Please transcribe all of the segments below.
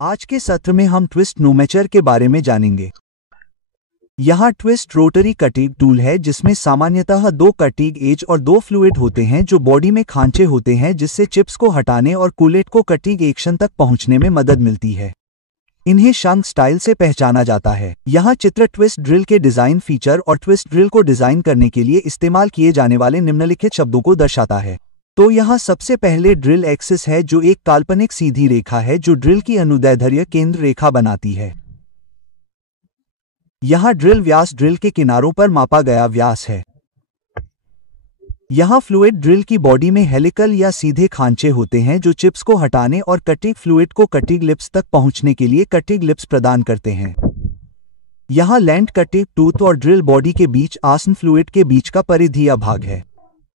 आज के सत्र में हम ट्विस्ट नोमेचर के बारे में जानेंगे। यहाँ ट्विस्ट रोटरी कटिंग टूल है जिसमें सामान्यतः दो कटिंग एज और दो फ्लूइड होते हैं जो बॉडी में खांचे होते हैं जिससे चिप्स को हटाने और कूलेट को कटिंग एक्शन तक पहुंचने में मदद मिलती है। इन्हें शंक स्टाइल से पहचाना जाता है। यहाँ चित्र ट्विस्ट ड्रिल के डिजाइन फीचर और ट्विस्ट ड्रिल को डिजाइन करने के लिए इस्तेमाल किए जाने वाले निम्नलिखित शब्दों को दर्शाता है। तो यहाँ सबसे पहले ड्रिल एक्सिस है जो एक काल्पनिक सीधी रेखा है जो ड्रिल की अनुदैर्ध्य केंद्र रेखा बनाती है। यहाँ ड्रिल व्यास ड्रिल के किनारों पर मापा गया व्यास है। यहाँ फ्लूइड ड्रिल की बॉडी में हेलिकल या सीधे खांचे होते हैं जो चिप्स को हटाने और कटिंग फ्लूइड को कटिंग लिप्स तक पहुंचने के लिए कटिंग लिप्स प्रदान करते हैं। यहाँ लैंड कटिंग टूथ और ड्रिल बॉडी के बीच आसन फ्लूइड के बीच का परिधीय भाग है।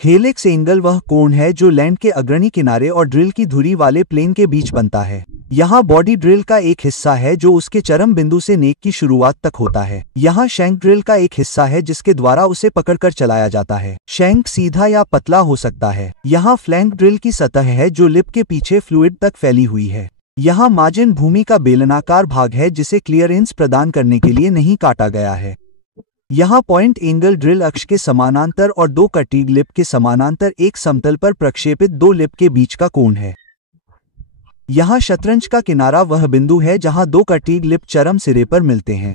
हेलिक्स एंगल वह कोण है जो लैंड के अग्रणी किनारे और ड्रिल की धुरी वाले प्लेन के बीच बनता है। यहाँ बॉडी ड्रिल का एक हिस्सा है जो उसके चरम बिंदु से नेक की शुरुआत तक होता है। यहाँ शैंक ड्रिल का एक हिस्सा है जिसके द्वारा उसे पकड़कर चलाया जाता है। शैंक सीधा या पतला हो सकता है। यहाँ फ्लैंक ड्रिल की सतह है जो लिप के पीछे फ्लूइड तक फैली हुई है। यहाँ मार्जिन भूमि का बेलनाकार भाग है जिसे क्लियरेंस प्रदान करने के लिए नहीं काटा गया है। यहाँ पॉइंट एंगल ड्रिल अक्ष के समानांतर और दो कटिंग लिप के समानांतर एक समतल पर प्रक्षेपित दो लिप के बीच का कोण है। यहाँ शतरंज का किनारा वह बिंदु है जहाँ दो कटिंग लिप चरम सिरे पर मिलते हैं।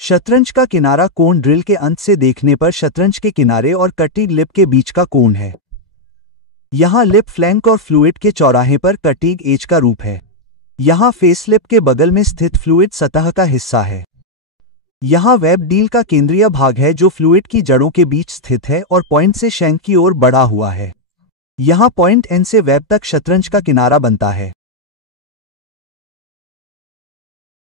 शतरंज का किनारा कोण ड्रिल के अंत से देखने पर शतरंज के किनारे और कटिंग लिप के बीच का कोण है। यहाँ लिप फ्लैंक और फ्लूइड के चौराहे पर कटिंग एज का रूप है। यहाँ फेस लिप के बगल में स्थित फ्लूइड सतह का हिस्सा है। यहाँ वेब डील का केंद्रीय भाग है जो फ्लूइड की जड़ों के बीच स्थित है और पॉइंट से शैंक की ओर बढ़ा हुआ है। यहाँ पॉइंट एंड से वेब तक शतरंज का किनारा बनता है।